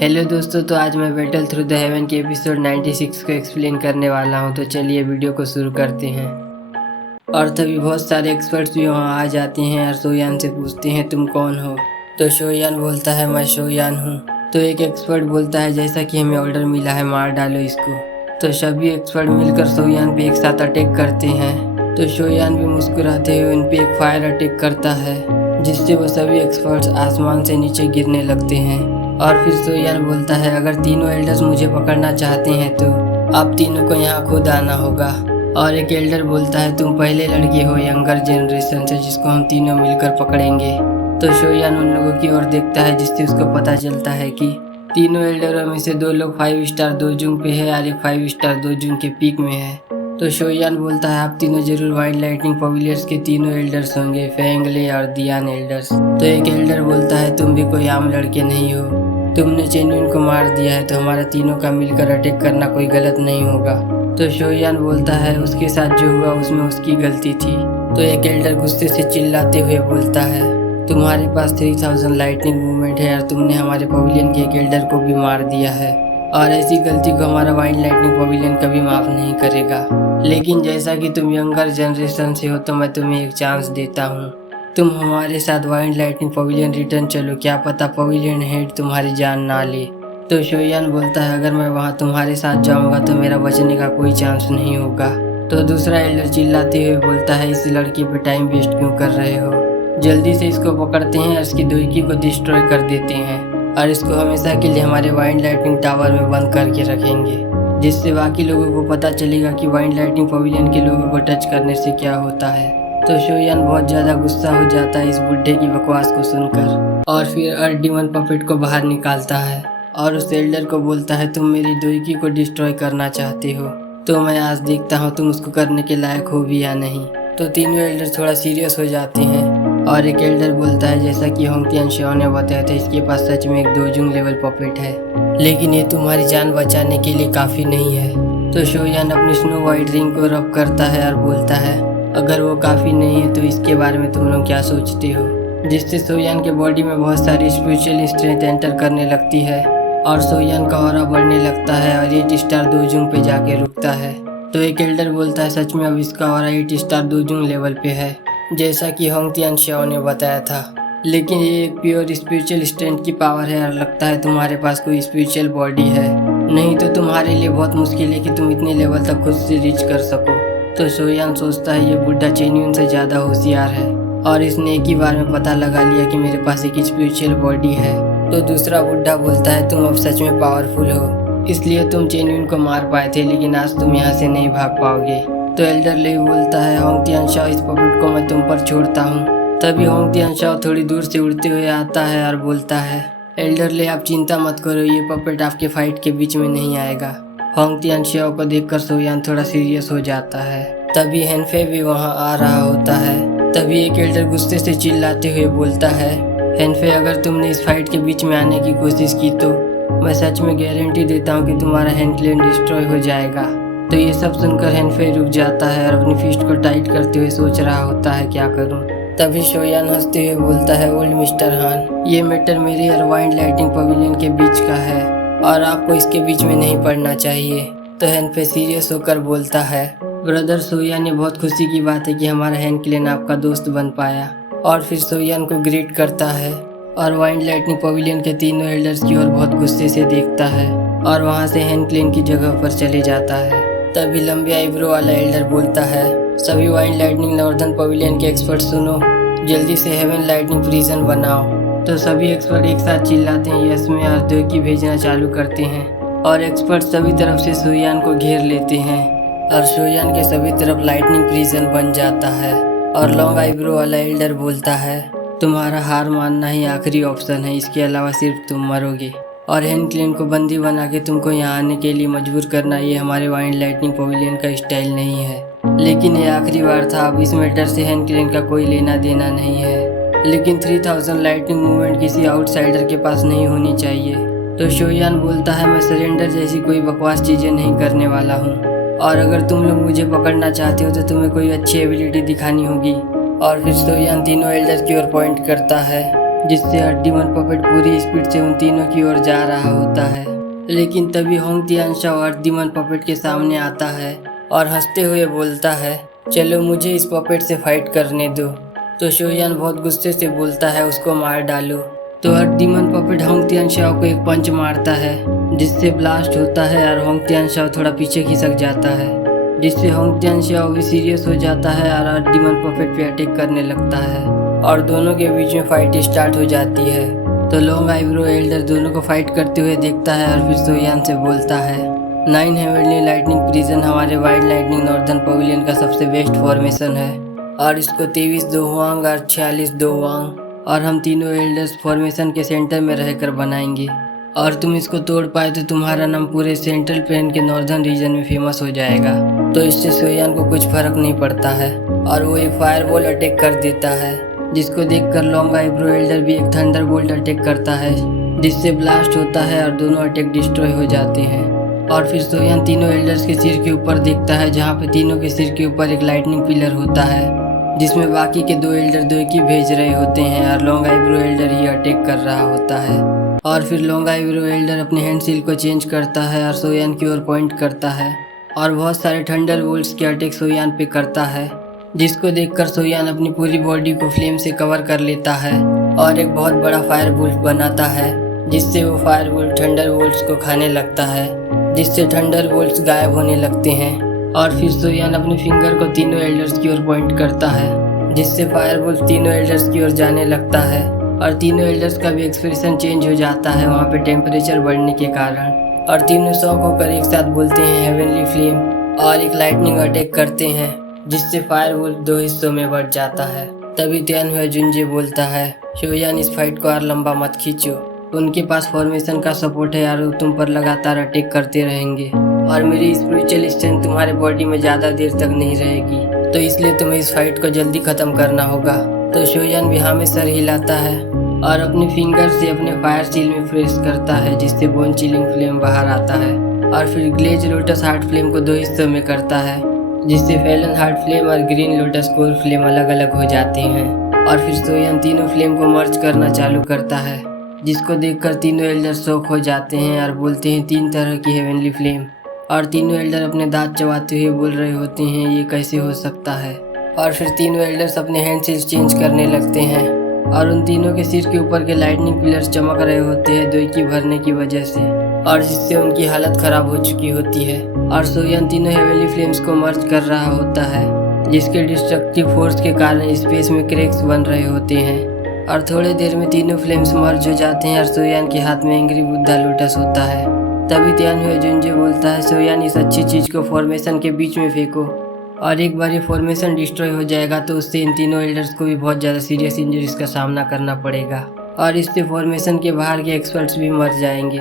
Hello दोस्तों, तो आज मैं बैटल थ्रू द हेवन के एपिसोड 96 को एक्सप्लेन करने वाला हूं। तो चलिए वीडियो को शुरू करते हैं। और तभी बहुत सारे एक्सपर्ट्स भी वहां आ जाते हैं और सोयान से पूछते हैं तुम कौन हो। तो सोयान बोलता है मैं सोयान हूँ। तो एक एक्सपर्ट बोलता है जैसा कि हमें ऑर्डर मिला है मार डालो इसको। तो सभी एक्सपर्ट मिलकर सोयान पे एक साथ अटैक करते हैं। तो सोयान भी मुस्कुराते हुए उन पे एक फायर अटैक करता है, जिससे वो सभी एक्सपर्ट्स आसमान से नीचे गिरने लगते हैं। और फिर सोयान बोलता है अगर तीनों एल्डर्स मुझे पकड़ना चाहते हैं तो आप तीनों को यहाँ खुद आना होगा। और एक एल्डर बोलता है तुम पहले लड़के हो यंगर जनरेशन से जिसको हम तीनों मिलकर पकड़ेंगे। तो सोयान उन लोगों की ओर देखता है, जिससे उसको पता चलता है कि तीनों एल्डरों में से 2 लोग 5 स्टार दोजुंग पे है और एक 5 स्टार दोजुंग के पीक में है। तो सोयान बोलता है आप तीनों जरूर वाइल्ड लाइटनिंग पवेलियर्स के तीनों एल्डर्स होंगे, फेंगले और दियान एल्डर्स। तो एक एल्डर बोलता है तुम भी कोई आम लड़के नहीं हो, तुमने चेन्युइन को मार दिया है, तो हमारा तीनों का मिलकर अटैक करना कोई गलत नहीं होगा। तो सोयान बोलता है उसके साथ जो हुआ उसमें उसकी गलती थी। तो एक एल्डर गुस्से से चिल्लाते हुए बोलता है तुम्हारे पास 3000 लाइटनिंग मूवमेंट है और तुमने हमारे पवेलियन के एक एल्डर को भी मार दिया है, और ऐसी गलती को हमारा वाइल्ड लाइटनिंग पवेलियन कभी माफ नहीं करेगा। लेकिन जैसा कि तुम यंगर जनरेशन से हो तो मैं तुम्हें एक चांस देता हूँ, तुम हमारे साथ वाइल्ड लाइटनिंग पवेलियन रिटर्न चलो, क्या पता पवेलियन हेड तुम्हारी जान ना ले। तो सोयान बोलता है अगर मैं वहाँ तुम्हारे साथ जाऊँगा तो मेरा बचने का कोई चांस नहीं होगा। तो दूसरा एल्डर चिल्लाते हुए बोलता है इस लड़की पे टाइम वेस्ट क्यों कर रहे हो, जल्दी से इसको पकड़ते हैं और इसकी दोईकी को डिस्ट्रॉय कर देते हैं और इसको हमेशा के लिए हमारे वाइल्ड लाइटनिंग टावर में बंद करके रखेंगे, जिससे बाकी लोगों को पता चलेगा कि वाइल्ड लाइटनिंग पवेलियन के लोगों को टच करने से क्या होता है। तो सोयान बहुत ज़्यादा गुस्सा हो जाता है इस बुढ़े की बकवास को सुनकर, और फिर अर्डिमन पपेट को बाहर निकालता है और उस एल्डर को बोलता है तुम मेरी दोईकी को डिस्ट्रॉय करना चाहते हो, तो मैं आज देखता हूँ तुम उसको करने के लायक हो भी या नहीं। तो तीनों एल्डर थोड़ा सीरियस हो जाते हैं और एक एल्डर बोलता है जैसा कि होंगटियान शियाओ ने बताया था इसके पास सच में एक दोजुंग लेवल पपेट है, लेकिन ये तुम्हारी जान बचाने के लिए काफ़ी नहीं है। तो सोयान अपनी स्नो वाइट रिंग को रब करता है और बोलता है अगर वो काफ़ी नहीं है तो इसके बारे में तुम लोग क्या सोचते हो, जिससे सोयान के बॉडी में बहुत सारी स्पिरिचुअल स्ट्रेंथ एंटर करने लगती है और सोयान का ऑरा बढ़ने लगता है और 8 स्टार दोजुंग पे जाके रुकता है। तो एक एल्डर बोलता है सच में अब इसका ऑरा 8 स्टार दोजुंग लेवल पे है, जैसा कि होंगटियान शियाओ ने बताया था, लेकिन ये एक प्योर स्पिरिचुअल स्ट्रेंथ की पावर है और लगता है तुम्हारे पास कोई स्पिरिचुअल बॉडी है, नहीं तो तुम्हारे लिए बहुत मुश्किल है कि तुम इतने लेवल तक खुद से रीच कर सको। तो सोयान सोचता है ये बुढ़ा चेन्युइन से ज़्यादा होशियार है और इसने एक ही बार में पता लगा लिया कि मेरे पास एक स्पिरिचुअल बॉडी है। तो दूसरा बुढ़ा बोलता है तुम अब सच में पावरफुल हो, इसलिए तुम चेन्युइन को मार पाए थे, लेकिन आज तुम यहाँ से नहीं भाग पाओगे। तो एल्डर ले बोलता है होंगटियान शियाओ इस पपेट को मैं तुम पर छोड़ता हूँ। तभी होंगटियान शियाओ थोड़ी दूर से उड़ते हुए आता है और बोलता है एल्डर ले आप चिंता मत करो, ये पपेट आपके फाइट के बीच में नहीं आएगा। होंगटियान शियाओ को देखकर सोयान थोड़ा सीरियस हो जाता है। तभी हेनफे भी वहाँ आ रहा होता है। तभी एक एल्डर गुस्से से चिल्लाते हुए बोलता है हेनफे अगर तुमने इस फाइट के बीच में आने की कोशिश की तो मैं सच में गारंटी देता हूँ कि तुम्हारा हैंड क्लेन डिस्ट्रॉय हो जाएगा। तो ये सब सुनकर हेनफे रुक जाता है और अपनी फिस्ट को टाइट करते हुए सोच रहा होता है क्या करूँ। तभी सोयान हंसते हुए बोलता है ओल्ड मिस्टर हान, ये मैटर मेरे और वाइल्ड लाइटनिंग पवेलियन के बीच का है और आपको इसके बीच में नहीं पड़ना चाहिए। तो हेनफे सीरियस होकर बोलता है ब्रदर सोयान, ये बहुत खुशी की बात है कि हमारा हैंड क्लेन आपका दोस्त बन पाया। और फिर सोयान को ग्रीट करता है और वाइल्ड लाइटनिंग पवेलियन के तीनों एल्डर्स की ओर बहुत गुस्से से देखता है और वहाँ से हैंड क्लेन की जगह पर चले जाता है। तभी लंबे आईब्रो वाला एल्डर बोलता है सभी वाइल्ड लाइटनिंग नॉर्दर्न पवेलियन के एक्सपर्ट सुनो, जल्दी से हेवन लाइटनिंग प्रिजन बनाओ। तो सभी एक्सपर्ट एक साथ चिल्लाते हैं यस में और दोईकी भेजना चालू करते हैं और एक्सपर्ट सभी तरफ से सोयान को घेर लेते हैं और सोयान के सभी तरफ लाइटनिंग प्रिजन बन जाता है। और लॉन्ग आईब्रो वाला एल्डर बोलता है तुम्हारा हार मानना ही आखिरी ऑप्शन है, इसके अलावा सिर्फ तुम मरोगे, और हैंड क्लेन को बंदी बना के तुमको यहाँ आने के लिए मजबूर करना ये हमारे वाइल्ड लाइटनिंग पवेलियन का स्टाइल नहीं है। लेकिन ये आखिरी बार था, अब इस मैटर से हैंड क्लेन का कोई लेना देना नहीं है। लेकिन 3000 लाइटनिंग मूवमेंट किसी आउटसाइडर के पास नहीं होनी चाहिए। तो सोयान बोलता है मैं सरेंडर जैसी कोई बकवास चीज़ें नहीं करने वाला हूँ, और अगर तुम लोग मुझे पकड़ना चाहते हो तो तुम्हें कोई अच्छी एबिलिटी दिखानी होगी। और फिर सोयान तीनों एल्डर की ओर पॉइंट करता है जिससे हर डीमन पपेट पूरी स्पीड से उन तीनों की ओर जा रहा होता है। लेकिन तभी होंग तियानशाओ हर डीमन पपेट के सामने आता है और हंसते हुए बोलता है, चलो मुझे इस पपेट से फाइट करने दो। तो शोयान बहुत गुस्से से बोलता है, उसको मार डालो। तो हर डीमन पपेट होंग तियानशाओ को एक पंच मारता है जिससे ब्लास्ट होता है और होंग तियानशाओ थोड़ा पीछे खिसक जाता है, जिससे होंग तियानशाओ भी सीरियस हो जाता है और हर डीमन पपेट पे अटैक करने लगता है और दोनों के बीच में फाइट स्टार्ट हो जाती है। तो लॉन्ग आईब्रो एल्डर दोनों को फाइट करते हुए देखता है और फिर सोयान से बोलता है, 9 हेवनली लाइटनिंग प्रिजन हमारे वाइल्ड लाइटनिंग नॉर्दर्न पवेलियन का सबसे बेस्ट फॉर्मेशन है और इसको 23 दो हुआंग और 46 दो वांग और हम तीनों एल्डर्स फॉर्मेशन के सेंटर में रहकर बनाएंगे और तुम इसको तोड़ पाए तो तुम्हारा नाम पूरे सेंट्रल प्लेन के नॉर्दर्न रीजन में फेमस हो जाएगा। तो इससे सोयान को कुछ फर्क नहीं पड़ता है और वो एक फायरबॉल अटैक कर देता है, जिसको देखकर लॉन्ग आईब्रो एल्डर भी एक थंडरबोल्ट अटैक करता है जिससे ब्लास्ट होता है और दोनों अटैक डिस्ट्रॉय हो जाते हैं। और फिर सोयान तीनों एल्डर्स के सिर के ऊपर देखता है जहाँ पे तीनों के सिर के ऊपर एक लाइटनिंग पिलर होता है जिसमें बाकी के दो एल्डर दो की भेज रहे होते हैं और लॉन्ग आईब्रो एल्डर ही अटैक कर रहा होता है। और फिर लॉन्ग आईब्रो एल्डर अपने हैंड सील को चेंज करता है और सोयान की ओर पॉइंट करता है और बहुत सारे थंडरबोल्ट्स के अटैक सोयान पे करता है, जिसको देखकर सोयान अपनी पूरी बॉडी को फ्लेम से कवर कर लेता है और एक बहुत बड़ा फायरबोल्ट बनाता है जिससे वो फायरबोल्ट थंडरबोल्ट्स को खाने लगता है, जिससे थंडरबोल्ट्स गायब होने लगते हैं। और फिर सोयान अपने फिंगर को तीनों एल्डर्स की ओर पॉइंट करता है जिससे फायरबोल्ट तीनों एल्डर्स की ओर जाने लगता है और तीनों एल्डर्स का भी एक्सप्रेशन चेंज हो जाता है वहाँ पे टेम्परेचर बढ़ने के कारण, और तीनों शॉक होकर एक साथ बोलते हैं हेवनली फ्लेम और एक लाइटनिंग अटैक करते हैं जिससे फायरवुल्फ 2 हिस्सों में बढ़ जाता है। तभी तियानहुए जुंजे बोलता है, शोयान इस फाइट को और लंबा मत खींचो, उनके पास फॉर्मेशन का सपोर्ट है और वो तुम पर लगातार अटैक करते रहेंगे और मेरी स्पिरिचुअल स्ट्रेंथ तुम्हारे बॉडी में ज़्यादा देर तक नहीं रहेगी, तो इसलिए तुम्हें इस फाइट को जल्दी ख़त्म करना होगा। तो शोयान भी हाँ में सर हिलाता है और अपने फिंगर से अपने फायर सील में प्रेस करता है जिससे बोन चिलिंग फ्लेम बाहर आता है और फिर ग्लेज लोटस हार्ट फ्लेम को 2 हिस्सों में करता है जिससे फैलन हार्ट फ्लेम और ग्रीन लोटस कोर फ्लेम अलग अलग हो जाते हैं। और फिर सोयान तीनों फ्लेम को मर्ज करना चालू करता है जिसको देखकर तीनों एल्डर शॉक हो जाते हैं और बोलते हैं 3 तरह की हेवनली फ्लेम, और तीनों एल्डर अपने दांत चबाते हुए बोल रहे होते हैं ये कैसे हो सकता है। और फिर तीनों एल्डर्स अपने हैंड सील्स चेंज करने लगते हैं और उन तीनों के सिर के ऊपर के लाइटनिंग पिलर्स चमक रहे होते हैं दोई भरने की वजह से, और जिससे उनकी हालत खराब हो चुकी होती है। और सोयान तीनों हेवनली फ्लेम्स को मर्ज कर रहा होता है जिसके डिस्ट्रक्टिव फोर्स के कारण स्पेस में क्रैक्स बन रहे होते हैं और थोड़ी देर में तीनों फ्लेम्स मर्ज हो जाते हैं और सोयान के हाथ में एंग्री बुद्धा लोटस होता है। तभी तियानहुए जुंजे बोलता है, सोयान इस अच्छी चीज़ को फॉर्मेशन के बीच में फेंको, और एक बार ये फॉर्मेशन डिस्ट्रॉय हो जाएगा तो उससे इन तीनों एल्डर्स को भी बहुत ज़्यादा सीरियस इंजरीज का सामना करना पड़ेगा और इससे फॉर्मेशन के बाहर के एक्सपर्ट्स भी मर जाएंगे।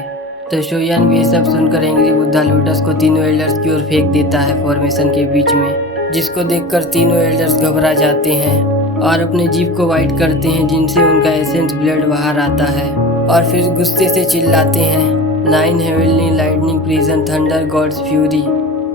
तो शोयान भी ये सब सुनकर एंग्री बुद्धा लोटस को तीनों एल्डर्स की ओर फेंक देता है फॉर्मेशन के बीच में, जिसको देखकर तीनों एल्डर्स घबरा जाते हैं और अपने जीभ को वाइट करते हैं जिनसे उनका एसेंस ब्लड बाहर आता है और फिर गुस्से से चिल्लाते हैं 9 heavenly lightning prison thunder god's fury,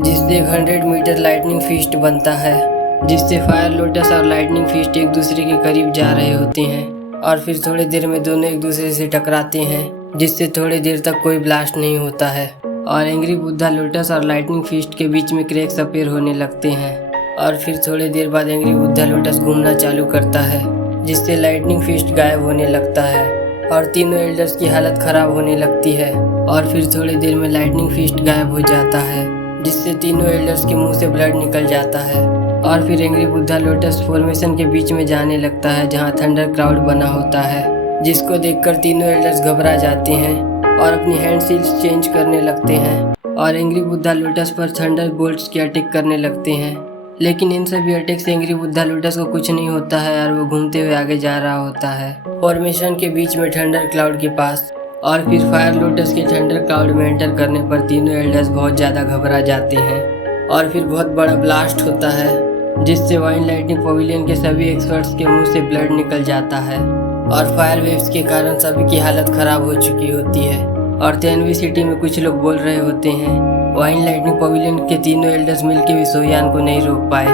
जिससे 100 मीटर लाइटनिंग फीस्ट बनता है जिससे फायर लोटस और लाइटनिंग फीस्ट एक दूसरे के करीब जा रहे होते हैं और फिर थोड़ी देर में दोनों एक दूसरे से टकराते हैं जिससे थोड़ी देर तक कोई ब्लास्ट नहीं होता है और एंग्री बुद्धा लोटस और लाइटनिंग फीस्ट के बीच में क्रैक्स अपीयर होने लगते हैं और फिर थोड़ी देर बाद एंग्री बुद्धा लोटस घूमना चालू करता है जिससे लाइटनिंग फीस्ट गायब होने लगता है और तीनों एल्डर्स की हालत खराब होने लगती है और फिर थोड़ी देर में लाइटनिंग फीस्ट गायब हो जाता है जिससे तीनों एल्डर्स के मुंह से ब्लड निकल जाता है और फिर एंग्री बुद्धा लोटस फॉर्मेशन के बीच में जाने लगता है जहां थंडर क्लाउड बना होता है, जिसको देखकर तीनों एल्डर्स घबरा जाते हैं और अपनी हैंड सील्स चेंज करने लगते हैं और एंग्री बुद्धा लोटस पर थंडर बोल्ट्स के अटैक करने लगते हैं। लेकिन इन सभी अटैक से एंग्री बुद्धा लोटस को कुछ नहीं होता है और वो घूमते हुए आगे जा रहा होता है फॉर्मेशन के बीच में थंडर क्लाउड के पास। और फिर फायर लोटस के थंडर क्लाउड में एंटर करने पर तीनों एल्डर्स बहुत ज़्यादा घबरा जाते हैं और फिर बहुत बड़ा ब्लास्ट होता है जिससे वाइन लाइटनिंग पवेलियन के सभी एक्सपर्ट्स के मुंह से ब्लड निकल जाता है और फायर वेव्स के कारण सभी की हालत खराब हो चुकी होती है। और तियानवे सिटी में कुछ लोग बोल रहे होते हैं वाइन लाइटनिंग पवेलियन के तीनों एल्डर्स मिलकर भी सोयान को नहीं रोक पाए,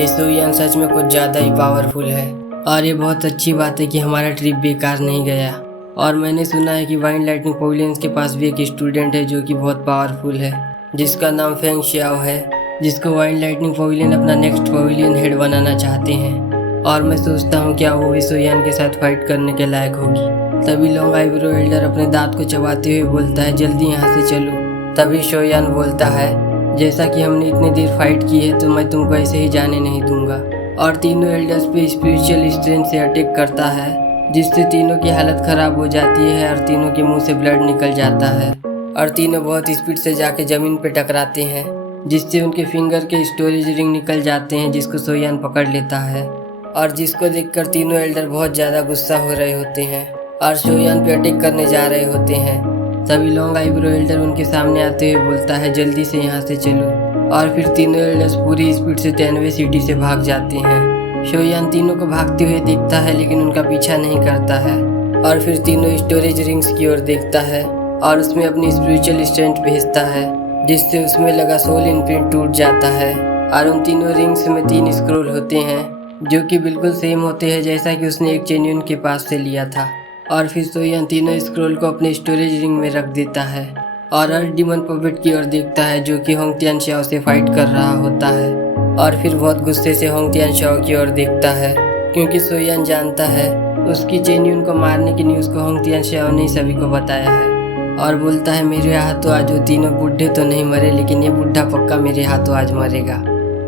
ये सोयान सच में कुछ ज़्यादा ही पावरफुल है। और ये बहुत अच्छी बात है कि हमारा ट्रिप बेकार नहीं गया। और मैंने सुना है कि वाइन लाइटनिंग पवेलियंस के पास भी एक स्टूडेंट है जो कि बहुत पावरफुल है, जिसका नाम फेंग शियाओ है, जिसको वाइन लाइटनिंग पवेलियन अपना नेक्स्ट पवेलियन हेड बनाना चाहते हैं। और मैं सोचता हूँ क्या वो भी सोयान के साथ फाइट करने के लायक होगी। तभी लॉन्ग आईब्रो एल्डर अपने दांत को चबाते हुए बोलता है, जल्दी यहाँ से चलो। तभी सोयान बोलता है, जैसा कि हमने इतनी देर फाइट की है तो मैं तुमको ऐसे ही जाने नहीं दूंगा। और तीनों एल्डर्स पे स्पिरिचुअल स्ट्रेंथ से अटैक करता है, जिससे तीनों की हालत खराब हो जाती है और तीनों के मुंह से ब्लड निकल जाता है। और तीनों बहुत स्पीड से जाके जमीन पे टकराते हैं, जिससे उनके फिंगर के स्टोरेज रिंग निकल जाते हैं, जिसको सोयान पकड़ लेता है। और जिसको देखकर तीनों एल्डर बहुत ज़्यादा गुस्सा हो रहे होते हैं और सोयान पे अटैक करने जा रहे होते हैं। तभी लॉन्ग आईब्रो एल्डर उनके सामने आते हुए बोलता है, जल्दी से यहाँ से चलो। और फिर तीनों एल्डर्स पूरी स्पीड से टेनवे सिटी से भाग जाते हैं। सोयान तीनों को भागते हुए देखता है लेकिन उनका पीछा नहीं करता है। और फिर तीनों स्टोरेज रिंग्स की ओर देखता है और उसमें अपनी स्पिरिचुअल स्ट्रेंथ भेजता है, जिससे उसमें लगा सोल इम्प्रिंट टूट जाता है। और उन तीनों रिंग्स में 3 स्क्रोल होते हैं जो कि बिल्कुल सेम होते हैं जैसा कि उसने एक चेन्यून के पास से लिया था। और फिर सोयान तीनों स्क्रोल को अपने स्टोरेज रिंग में रख देता है और अर्थ डीमन पपेट की ओर देखता है, जो कि होंग तियानशियाओ से फाइट कर रहा होता है। और फिर बहुत गुस्से से होंग तियानशियाओ की ओर देखता है, क्योंकि सोयान जानता है उसकी चेन्यून को मारने की न्यूज़ को होंग तियानशियाओ ने सभी को बताया है। और बोलता है, मेरे हाथों आज वो तीनों बूढ़े तो नहीं मरे, लेकिन ये बूढ़ा पक्का मेरे हाथों आज मरेगा।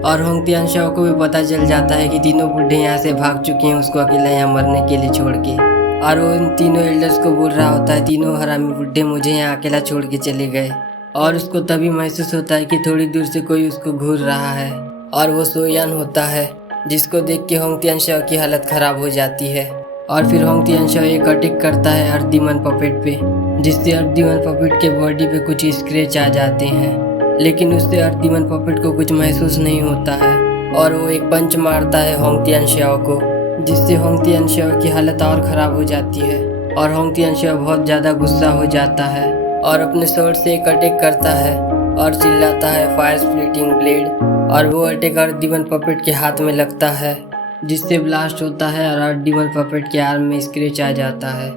और होंग तियानशियाओ को भी पता चल जाता है कि तीनों बूढ़े यहाँ से भाग चुके हैं, उसको अकेला यहाँ मरने के लिए छोड़ के। और वो इन तीनों एल्डर्स को बोल रहा होता है, तीनों हरामी बुड्ढे मुझे यहाँ अकेला छोड़ के चले गए। और उसको तभी महसूस होता है कि थोड़ी दूर से कोई उसको घूर रहा है और वो सोयान होता है, जिसको देख के होंग तियानशियाओ की हालत खराब हो जाती है। और फिर होंग तियानशियाओ एक अटैक करता है अर्थ डीमन पपेट पे, जिससे अर्थ डीमन पपेट के बॉडी पे कुछ स्क्रैच आ जाते हैं, लेकिन उससे अर्थ डीमन पपेट को कुछ महसूस नहीं होता है। और वो एक पंच मारता है होंग तियानशियाओ को, जिससे होंग तियानशियाओ की हालत और ख़राब हो जाती है। और होंग तियानशियाओ बहुत ज़्यादा गुस्सा हो जाता है और अपने स्वॉर्ड से एक अटैक करता है और चिल्लाता है, फायर स्प्लिटिंग ब्लेड। और वो अटैक अर्थ डीमन पपेट के हाथ में लगता है, जिससे ब्लास्ट होता है और अर्थ डीमन पपेट के आर्म में स्क्रैच आ जाता है।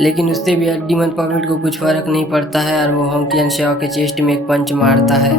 लेकिन उससे भी अर्थ डीमन पपेट को कुछ फ़र्क नहीं पड़ता है और वो होंग तियानशियाओ के चेस्ट में एक पंच मारता है,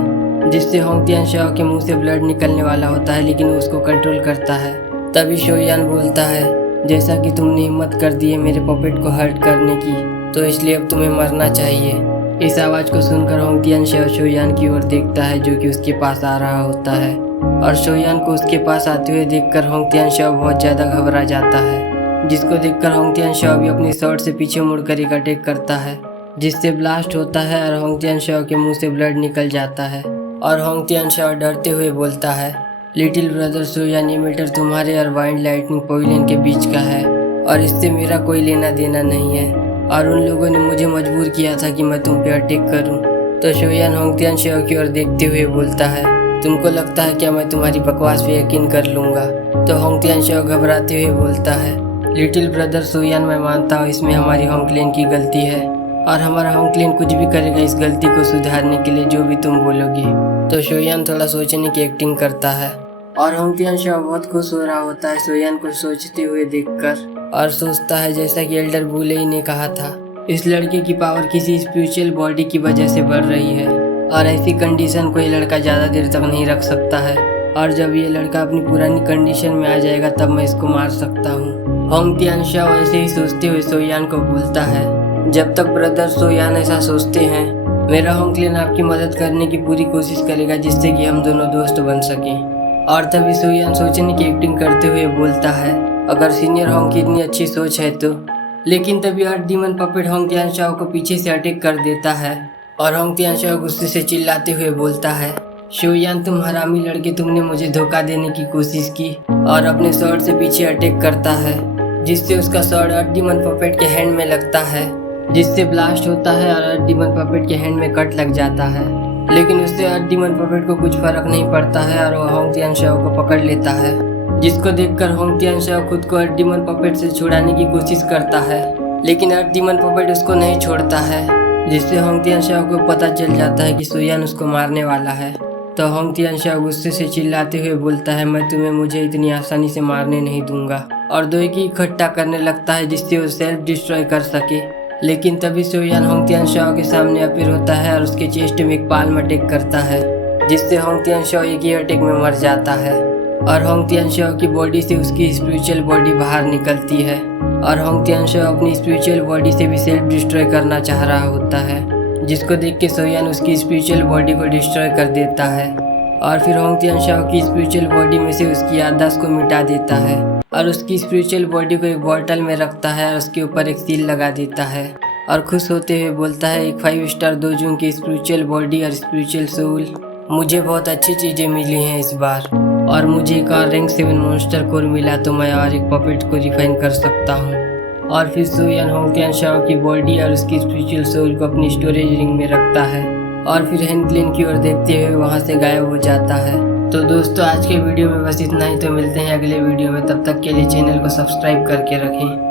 जिससे होंग तियानशियाओ के मुँह से ब्लड निकलने वाला होता है, लेकिन वो उसको कंट्रोल करता है। तभी सोयान बोलता है, जैसा कि तुमने हिम्मत कर दी है मेरे पपेट को हर्ट करने की, तो इसलिए अब तुम्हें मरना चाहिए। इस आवाज़ को सुनकर होंग तियानशियाओ सोयान की ओर देखता है, जो कि उसके पास आ रहा होता है। और सोयान को उसके पास आते हुए देखकर होंग तियानशियाओ बहुत ज़्यादा घबरा जाता है, जिसको देखकर होंग तियानशियाओ भी अपनी शॉट से पीछे मुड़कर एक अटैक करता है, जिससे ब्लास्ट होता है और होंग तियानशियाओ के मुँह से ब्लड निकल जाता है। और होंग तियानशियाओ डरते हुए बोलता है, लिटिल ब्रदर सोयान, ये मैटर तुम्हारे और वाइन लाइटनिंग पवेलियन के बीच का है और इससे मेरा कोई लेना देना नहीं है। और उन लोगों ने मुझे मजबूर किया था कि मैं तुम पे अटैक करूं। तो सोयान होंग तियानशियाओ की ओर देखते हुए बोलता है, तुमको लगता है क्या मैं तुम्हारी बकवास पे यकीन कर लूँगा? तो होंग तियानशियाओ घबराते हुए बोलता है, लिटिल ब्रदर सोयान, मैं मानता हूँ इसमें हमारी होंग क्लैन की गलती है और हमारा होंग क्लैन कुछ भी करेगा इस गलती को सुधारने के लिए, जो भी तुम बोलोगे। तो सोयान थोड़ा सोचने की एक्टिंग करता है और होंग तियानशियाओ बहुत खुश हो रहा होता है सोयान को सोचते हुए देखकर, और सोचता है जैसा कि एल्डर बुले ही ने कहा था, इस लड़के की पावर किसी स्पिरिचुअल बॉडी की वजह से बढ़ रही है और ऐसी कंडीशन को ये लड़का ज़्यादा देर तक नहीं रख सकता है। और जब ये लड़का अपनी पुरानी कंडीशन में आ जाएगा तब मैं इसको मार सकता हूँ। होंग तियानशियाओ ऐसे ही सोचते हुए सोयान को बोलता है, जब तक ब्रदर सोयान ऐसा सोचते हैं, मेरा होंग क्लैन आपकी मदद करने की पूरी कोशिश करेगा, जिससे कि हम दोनों दोस्त बन सकें। और तभी सोयान सोचने की एक्टिंग करते हुए बोलता है, अगर सीनियर होंग की इतनी अच्छी सोच है तो। लेकिन तभी अर्थ डीमन पपेट होंग तियानशियाओ को पीछे से अटैक कर देता है और होंग तियानशियाओ गुस्से से चिल्लाते हुए बोलता है, सोयान तुम हरामी लड़के, तुमने मुझे धोखा देने की कोशिश की। और अपने स्वॉर्ड से पीछे अटैक करता है, जिससे उसका स्वॉर्ड अर्थ डीमन पपेट के हैंड में लगता है, जिससे ब्लास्ट होता है और अर्थ डीमन पपेट के हैंड में कट लग जाता है। लेकिन उससे अर्थ डीमन पपेट को कुछ फर्क नहीं पड़ता है और वो होंग तियानशियाओ को पकड़ लेता है, जिसको देखकर होंग तियानशियाओ खुद को अर्थ डीमन पपेट से छुड़ाने की कोशिश करता है, लेकिन अर्थ डीमन पपेट उसको नहीं छोड़ता है, जिससे होंग तियानशियाओ को पता चल जाता है कि सोयान उसको मारने वाला है। तो होंग तियानशियाओ गुस्से से चिल्लाते हुए बोलता है, मैं तुम्हें मुझे इतनी आसानी से मारने नहीं दूंगा। और दोई की इकट्ठा करने लगता है जिससे वो सेल्फ डिस्ट्रॉय कर सके। लेकिन तभी सोयान होंगटियान शाओ के सामने अपीयर होता है और उसके चेस्ट में एक पाल्म अटैक करता है, जिससे होंगटियान शाओ एक ही अटैक में मर जाता है और होंगटियान शाओ की बॉडी से उसकी स्पिरिचुअल बॉडी बाहर निकलती है और होंगटियान शाओ अपनी स्पिरिचुअल बॉडी से भी सेल्फ डिस्ट्रॉय करना चाह रहा होता है, जिसको देख के सोयान उसकी स्पिरिचुअल बॉडी को डिस्ट्रॉय कर देता है और फिर होंगटियान शाओ की स्पिरिचुअल बॉडी में से उसकी याददाश्त को मिटा देता है और उसकी स्पिरिचुअल बॉडी को एक बॉटल में रखता है और उसके ऊपर एक सील लगा देता है और खुश होते हुए बोलता है, एक 5 स्टार दोजोंग की स्पिरिचुअल बॉडी और स्पिरिचुअल सोल, मुझे बहुत अच्छी चीज़ें मिली हैं इस बार और मुझे एक और रैंक 7 मॉन्स्टर कोर मिला तो मैं और एक पपेट को रिफाइन कर सकता हूँ। और फिर सोयान होंगटियान शाओ की बॉडी और उसकी स्पिरिचुअल सोल को अपनी स्टोरेज रिंग में रखता है और फिर हेनक्लिन की ओर देखते हुए वहाँ से गायब हो जाता है। तो दोस्तों आज के वीडियो में बस इतना ही, तो मिलते हैं अगले वीडियो में, तब तक के लिए चैनल को सब्सक्राइब करके रखें।